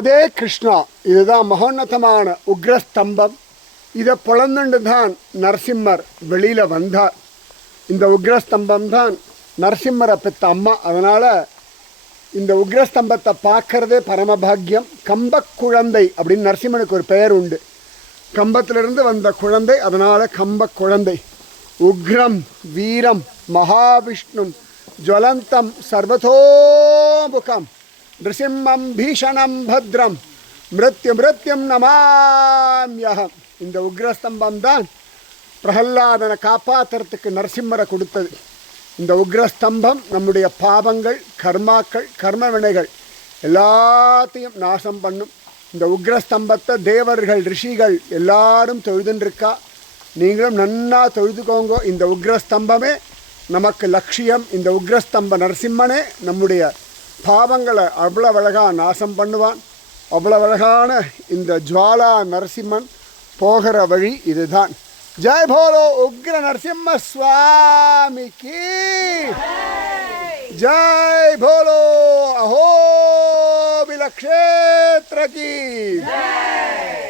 அதே கிருஷ்ணா இதுதான் மகோன்னதமான உக்ரஸ்தம்பம். இதை பிளந்துண்டு தான் நரசிம்மர் வெளியில் வந்தார். இந்த உக்ரஸ்தம்பம் தான் நரசிம்மரை பெற்ற அம்மா. அதனால் இந்த உக்ரஸ்தம்பத்தை பார்க்கறதே பரமபாக்கியம் கம்ப குழந்தை அப்படின்னு நரசிம்மனுக்கு ஒரு பெயர் உண்டு. கம்பத்திலிருந்து வந்த குழந்தை அதனால் கம்ப குழந்தை. உக்ரம் வீரம் மகாவிஷ்ணு ஜுவலந்தம் சர்வதோமுகம். நிருசிம்மம் பீஷணம் பத்ரம் மிருத்யு மிருத்யும் நமாமியகம் இந்த உக்ரஸ்தம்பம் தான் பிரகல்லாதனை காப்பாற்றுறதுக்கு நரசிம்மரை கொடுத்தது. இந்த உக்ரஸ்தம்பம் நம்முடைய பாவங்கள் கர்மாக்கள் கர்ம வினைகள் எல்லாத்தையும் நாசம் பண்ணும். இந்த உக்ரஸ்தம்பத்தை தேவர்கள் ரிஷிகள் எல்லாரும் தொழுதுன்றிருக்கா? நீங்களும் நன்னா தொழுதுக்கோங்க. இந்த உக்ரஸ்தம்பமே நமக்கு லட்சியம். இந்த உக்ரஸ்தம்ப நரசிம்மனே நம்முடைய பாவங்களை அவ்வளோ அழகாக நாசம் பண்ணுவான். அவ்வளவு அழகான இந்த ஜுவாலா நரசிம்மன் போகிற வழி இதுதான். ஜெய் போலோ உக்ர நரசிம்ம சுவாமிக்கு. ஜெய் போலோ அஹோ விலக்ஷேத்ரகி கி